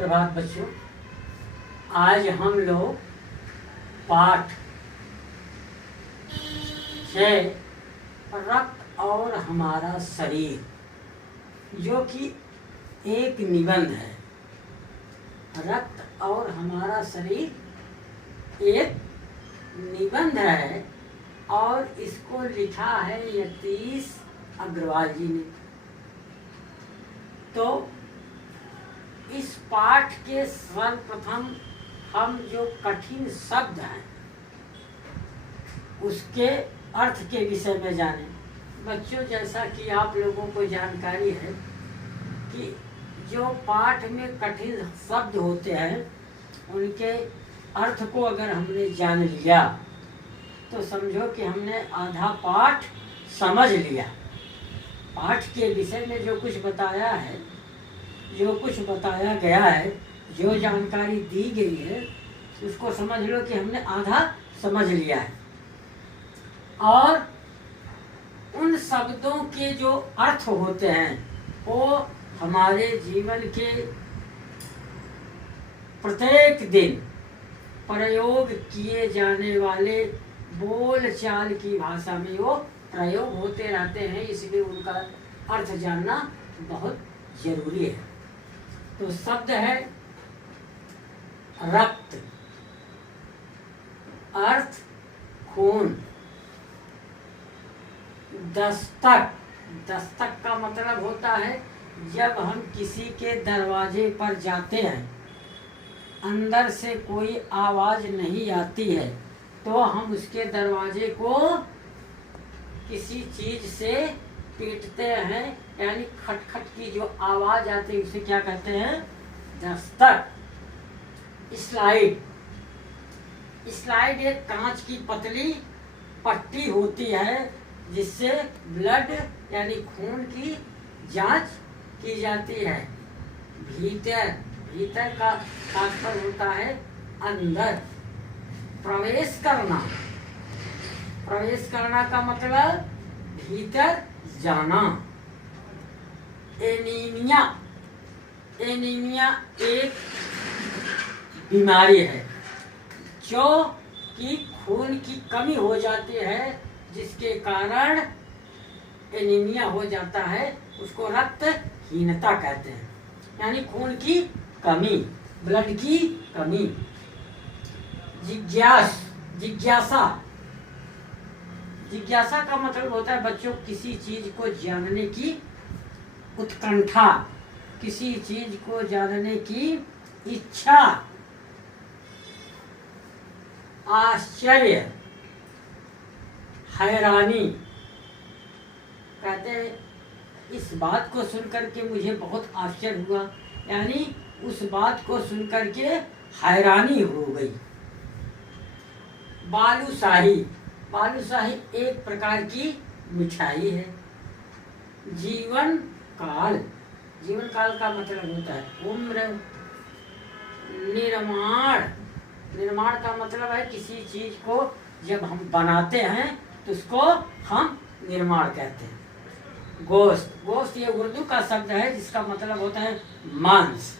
सुप्रभात बच्चों। आज हम लोग पाठ 6 रक्त और हमारा शरीर, जो कि एक निबंध है। रक्त और हमारा शरीर एक निबंध है और इसको लिखा है यतीश अग्रवाल जी ने। तो इस पाठ के सर्वप्रथम हम जो कठिन शब्द हैं उसके अर्थ के विषय में जानें। बच्चों, जैसा कि आप लोगों को जानकारी है कि जो पाठ में कठिन शब्द होते हैं उनके अर्थ को अगर हमने जान लिया तो समझो कि हमने आधा पाठ समझ लिया। पाठ के विषय में जो कुछ बताया है, जो कुछ बताया गया है, जो जानकारी दी गई है, उसको समझ लो कि हमने आधा समझ लिया है। और उन शब्दों के जो अर्थ होते हैं वो हमारे जीवन के प्रत्येक दिन प्रयोग किए जाने वाले बोल चाल की भाषा में वो प्रयोग होते रहते हैं, इसलिए उनका अर्थ जानना बहुत जरूरी है। तो शब्द है रक्त, अर्थ खून। दस्तक, दस्तक का मतलब होता है जब हम किसी के दरवाजे पर जाते हैं, अंदर से कोई आवाज नहीं आती है तो हम उसके दरवाजे को किसी चीज से पीटते हैं, यानी खटखट की जो आवाज आती है उसे क्या कहते हैं? दस्तक। स्लाइड, स्लाइड एक कांच की पतली पट्टी होती है जिससे ब्लड यानी खून की जांच की जाती है। भीतर, भीतर का तात्पर्य होता है अंदर। प्रवेश करना, प्रवेश करना का मतलब भीतर जाना। एनीमिया, एनीमिया एक बीमारी है जो कि खून की कमी हो जाती है, जिसके कारण एनीमिया हो जाता है। उसको रक्तहीनता कहते हैं, यानी खून की कमी, ब्लड की कमी। जिज्ञासा, जिज्ञासा का मतलब होता है बच्चों किसी चीज को जानने की उत्कंठा, किसी चीज को जानने की इच्छा। आश्चर्य, हैरानी, कहते हैं इस बात को सुनकर के मुझे बहुत आश्चर्य हुआ, यानी उस बात को सुनकर के हैरानी हो गई। बालूशाही, बालूशाही एक प्रकार की मिठाई है। जीवन काल, जीवन काल का मतलब होता है उम्र। निर्माण, निर्माण का मतलब है किसी चीज को जब हम बनाते हैं तो उसको हम निर्माण कहते हैं। गोश्त, गोश्त ये उर्दू का शब्द है जिसका मतलब होता है मांस।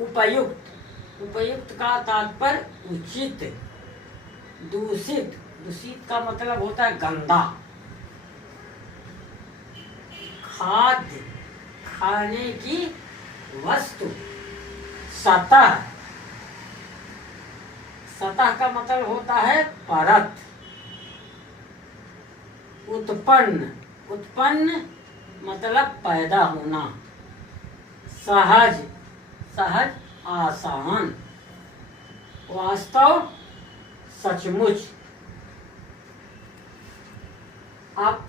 उपयुक्त, उपयुक्त का तात्पर्य उचित। दूषित, दूषित का मतलब होता है गंदा। खाद्य, खाने की वस्तु। सतह, सतह का मतलब होता है परत। उत्पन्न, उत्पन्न मतलब पैदा होना। सहज, सहज आसान। वास्तव, सचमुच। अब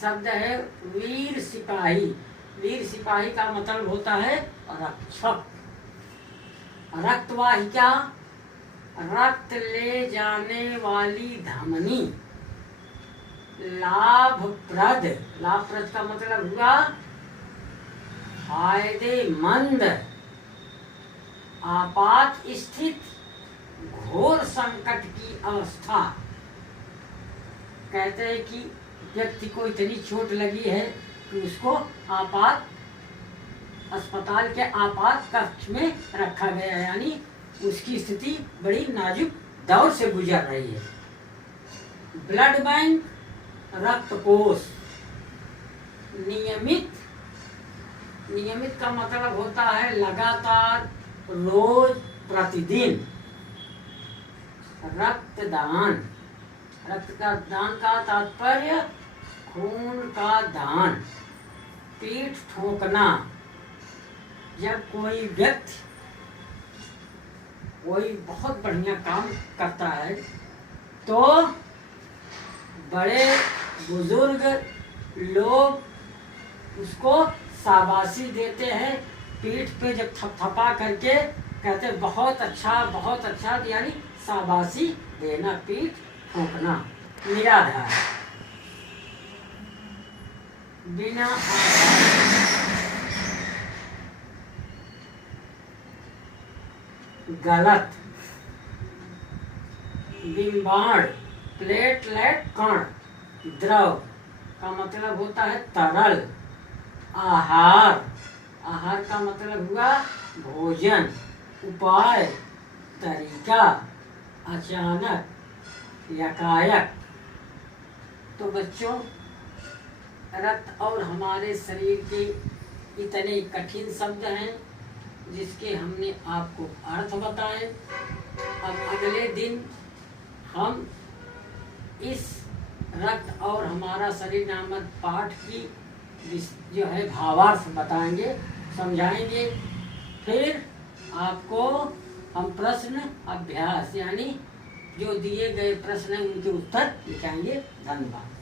शब्द है वीर सिपाही। वीर सिपाही का मतलब होता है रक्षक। रक्तवाहिका, रक्त ले जाने वाली धमनी। लाभप्रद, लाभप्रद का मतलब हुआ फायदेमंद। आपात स्थित, घोर संकट की अवस्था। कहते हैं कि व्यक्ति को इतनी चोट लगी है कि उसको आपात अस्पताल के आपात कक्ष में रखा गया, यानी उसकी स्थिति बड़ी नाजुक दौर से गुजर रही है। ब्लड बैंक, रक्त कोष, नियमित का मतलब होता है लगातार, रोज, प्रतिदिन। रक्तदान, रक्त का दान का तात्पर्य खून का दान। पीठ ठोकना, जब कोई व्यक्ति कोई बहुत बढ़िया काम करता है तो बड़े बुजुर्ग लोग उसको शाबाशी देते हैं, पीठ पे जब थपथपा करके कहते बहुत अच्छा, यानी शाबाशी देना, पीठ ठोकना। निराधार, बिना गलत। बिंबाण, प्लेटलेट कण, द्रव का मतलब होता है तरल। आहार, आहार का मतलब हुआ भोजन। उपाय, तरीका, अचानक, यकायक। तो बच्चों, रक्त और हमारे शरीर के इतने कठिन शब्द हैं जिसके हमने आपको अर्थ बताए। अब अगले दिन हम इस रक्त और हमारा शरीर नामक पाठ की जो है भावार्थ बताएंगे, समझाएंगे। फिर आपको हम प्रश्न अभ्यास, यानी जो दिए गए प्रश्न हैं उनके उत्तर लिखाएंगे। धन्यवाद।